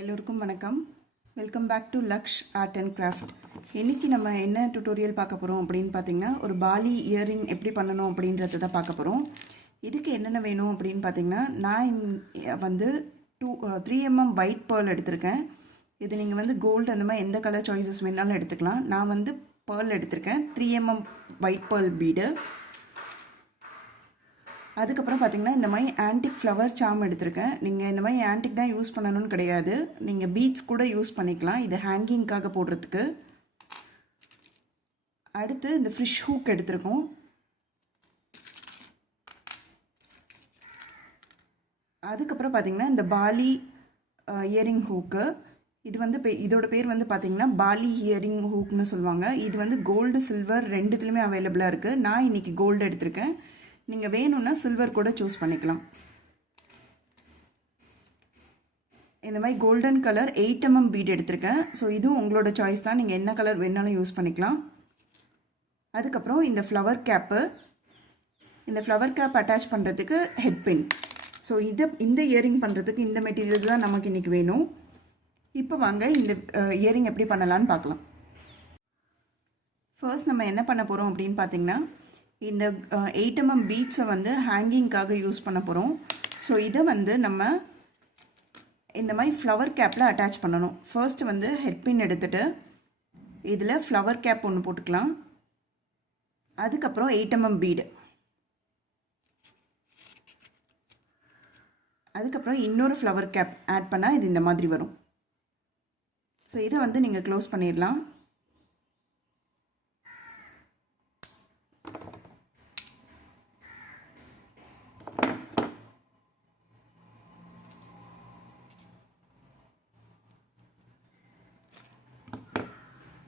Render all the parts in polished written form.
எல்லோருக்கும் வணக்கம். Welcome back to Laksh art and craft. இன்றைக்கி நம்ம என்ன டுட்டோரியல் பார்க்க போகிறோம் அப்படின்னு பார்த்திங்கன்னா, ஒரு பாலி இயரிங் எப்படி பண்ணணும் அப்படின்றத தான் பார்க்க போகிறோம். இதுக்கு என்னென்ன வேணும் அப்படின்னு பார்த்திங்கன்னா, நான் வந்து 3mm ஒயிட் பேர்ல் எடுத்திருக்கேன். இது நீங்கள் வந்து கோல்டு அந்த மாதிரி எந்த கலர் சாய்ஸஸ் வேணாலும் எடுத்துக்கலாம். நான் வந்து பேர்ல் எடுத்திருக்கேன், 3mm ஒயிட் பேர்ல் பீடு. அதுக்கப்புறம் பார்த்திங்கன்னா, இந்த மாதிரி ஆன்டிக் ஃப்ளவர் சாம் எடுத்திருக்கேன். நீங்கள் இந்த மாதிரி ஆன்டிக் தான் யூஸ் பண்ணணும்னு கிடையாது, நீங்கள் பீட்ஸ் கூட யூஸ் பண்ணிக்கலாம், இது ஹேங்கிங்காக போடுறதுக்கு. அடுத்து இந்த ஃபிஷ் ஹூக் எடுத்திருக்கோம். அதுக்கப்புறம் பார்த்திங்கன்னா, இந்த பாலி இயரிங் ஹூக்கு. இது வந்து இதோட பேர் வந்து பார்த்திங்கன்னா பாலி இயரிங் ஹூக்னு சொல்லுவாங்க. இது வந்து கோல்டு சில்வர் ரெண்டுத்துலேயுமே அவைலபிளாக இருக்குது. நான் இன்றைக்கி கோல்டு எடுத்திருக்கேன். நீங்கள் வேணும்னா சில்வர் கூட சூஸ் பண்ணிக்கலாம். இந்த மாதிரி கோல்டன் கலர் 8mm பீட் எடுத்திருக்கேன். ஸோ இதுவும் உங்களோட சாய்ஸ் தான், நீங்கள் என்ன கலர் வேணாலும் யூஸ் பண்ணிக்கலாம். அதுக்கப்புறம் இந்த ஃப்ளவர் கேப்பு, இந்த ஃப்ளவர் கேப் அட்டாச் பண்ணுறதுக்கு ஹெட் பின். ஸோ இந்த இயரிங் பண்ணுறதுக்கு இந்த மெட்டீரியல்ஸ் தான் நமக்கு இன்றைக்கி வேணும். இப்போ வாங்க இந்த இயரிங் எப்படி பண்ணலான்னு பார்க்கலாம். ஃபர்ஸ்ட் நம்ம என்ன பண்ண போகிறோம் அப்படின்னு பார்த்திங்கன்னா, இந்த 8mm பீட்ஸை வந்து ஹேங்கிங்காக யூஸ் பண்ண போகிறோம். ஸோ இதை வந்து நம்ம இந்த மாதிரி ஃப்ளவர் கேப்பில் அட்டாச் பண்ணணும். ஃபர்ஸ்ட் வந்து ஹெட் பின் எடுத்துகிட்டு இதில் ஃப்ளவர் கேப் ஒன்று போட்டுக்கலாம். அதுக்கப்புறம் 8mm பீடு, அதுக்கப்புறம் இன்னொரு ஃப்ளவர் கேப் ஆட் பண்ணால் இது இந்த மாதிரி வரும். ஸோ இதை வந்து நீங்கள் க்ளோஸ் பண்ணிடலாம்.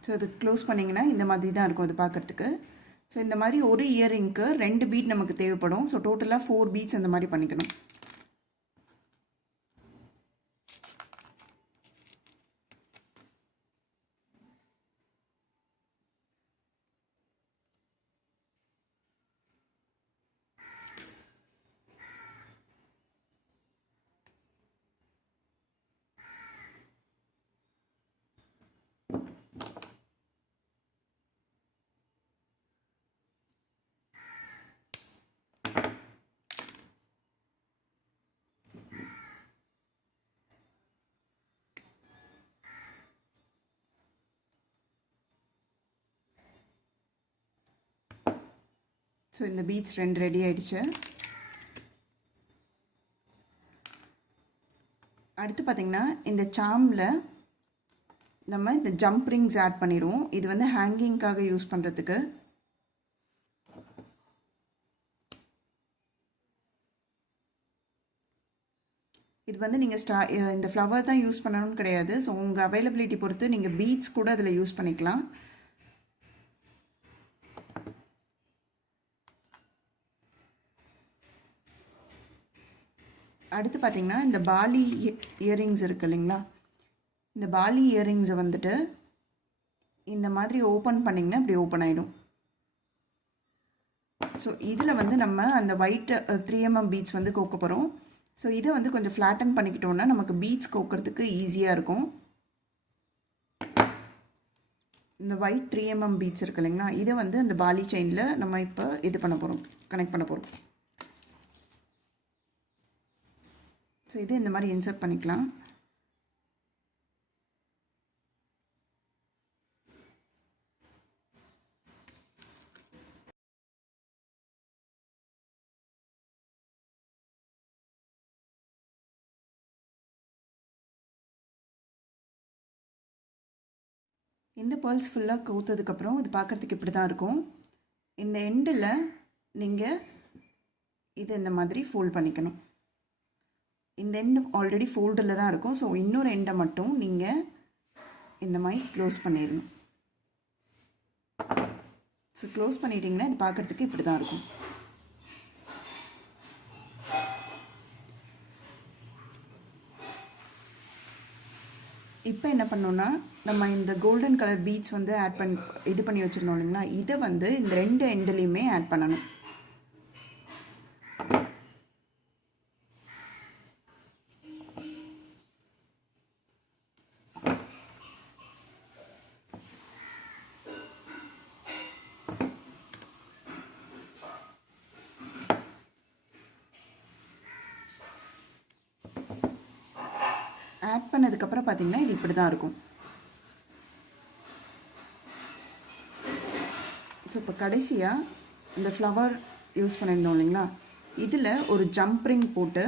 ஸோ இது க்ளோஸ் பண்ணிங்கன்னா இந்த மாதிரி தான் இருக்கும் அது பார்க்குறதுக்கு. ஸோ இந்த மாதிரி ஒரு இயரிங்க்கு 2 பீட் நமக்கு தேவைப்படும். ஸோ டோட்டலாக 4 பீட்ஸ் அந்த மாதிரி பண்ணிக்கணும். ஸோ இந்த பீட்ஸ் 2 ரெடி ஆகிடுச்சு. அடுத்து பார்த்திங்கன்னா, இந்த சாமில் நம்ம இந்த ஜம்ப் ரிங்ஸ் ஆட் பண்ணிடுவோம். இது வந்து ஹேங்கிங்காக யூஸ் பண்ணுறதுக்கு. இது வந்து நீங்கள் இந்த ஃப்ளவர் தான் யூஸ் பண்ணணும்னு கிடையாது. ஸோ உங்கள் அவைலபிலிட்டி பொறுத்து நீங்கள் பீட்ஸ் கூட அதில் யூஸ் பண்ணிக்கலாம். அடுத்து பார்த்திங்கன்னா, இந்த பாலி இயரிங்ஸ் இருக்குது இல்லைங்களா, இந்த பாலி இயரிங்ஸை வந்துட்டு இந்த மாதிரி ஓப்பன் பண்ணிங்கன்னா இப்படி ஓப்பன் ஆகிடும். ஸோ இதில் வந்து நம்ம அந்த ஒயிட் 3mm பீட்ஸ் வந்து கோக்க போகிறோம். ஸோ இதை வந்து கொஞ்சம் ஃப்ளாட்டன் பண்ணிக்கிட்டோன்னா நமக்கு பீட்ஸ் கோக்கிறதுக்கு ஈஸியாக இருக்கும். இந்த ஒயிட் 3mm பீட்ஸ் இருக்குது இல்லைங்களா, இதை வந்து அந்த பாலி செயினில் நம்ம இப்போ இது பண்ண போகிறோம், கனெக்ட் பண்ண போகிறோம். ஸோ இது இந்த மாதிரி இன்சர்ட் பண்ணிக்கலாம். இந்த பேர்ல்ஸ் ஃபுல்லாக கோத்ததுக்கப்புறம் இது பார்க்குறதுக்கு இப்படி தான் இருக்கும். இந்த எண்டில் நீங்கள் இது இந்த மாதிரி ஃபோல்ட் பண்ணிக்கணும். இந்த எண்டு ஆல்ரெடி ஃபோல்டில் தான் இருக்கும். ஸோ இன்னொரு எண்டை மட்டும் நீங்கள் இந்த மாதிரி க்ளோஸ் பண்ணிடணும். ஸோ க்ளோஸ் பண்ணிட்டீங்கன்னா இது பார்க்குறதுக்கு இப்படி தான் இருக்கும். இப்போ என்ன பண்ணோன்னா, நம்ம இந்த கோல்டன் கலர் பீட்ஸ் வந்து இது பண்ணி வச்சுருந்தோம் இல்லைங்களா, இதை வந்து இந்த 2 எண்டுலேயுமே ஆட் பண்ணணும். ஆட் பண்ணதுக்கப்புறம் பார்த்திங்கன்னா இது இப்படி தான் இருக்கும். ஸோ இப்போ கடைசியாக இந்த ஃப்ளவர் யூஸ் பண்ணியிருந்தோம் இல்லைங்களா, இதில் ஒரு ஜம்ப் ரிங் போட்டு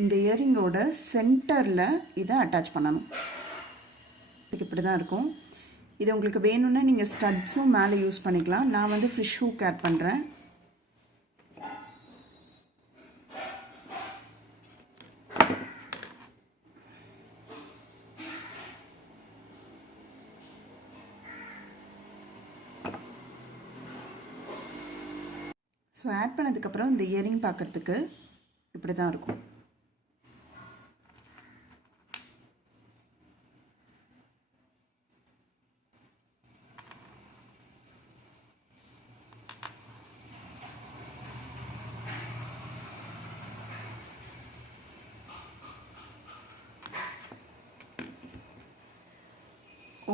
இந்த இயரிங்கோட சென்டரில் இதை அட்டாச் பண்ணணும். இப்படி தான் இருக்கும். இது உங்களுக்கு வேணும்னா நீங்கள் ஸ்டட்ஸும் மேலே யூஸ் பண்ணிக்கலாம். நான் வந்து ஃபிஷ் ஹூக் ஆட் பண்ணுறேன். ஸோ ஆட் பண்ணதுக்கப்புறம் இந்த இயரிங் பார்க்குறதுக்கு இப்படி தான் இருக்கும்.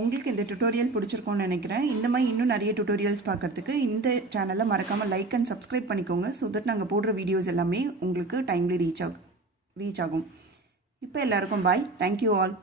உங்களுக்கு இந்த டுட்டோரியல் பிடிச்சிருக்கோன்னு நினைக்கிறேன். இந்த மாதிரி இன்னும் நிறைய டுட்டோரியல்ஸ் பார்க்குறதுக்கு இந்த சேனலை மறக்காமல் லைக் அண்ட் சப்ஸ்கிரைப் பண்ணிக்கோங்க. ஸோ தட் நாங்கள் போடுற வீடியோஸ் எல்லாமே உங்களுக்கு டைம்லி ரீச் ஆகும். இப்போ எல்லாருக்கும் பாய். Thank you all.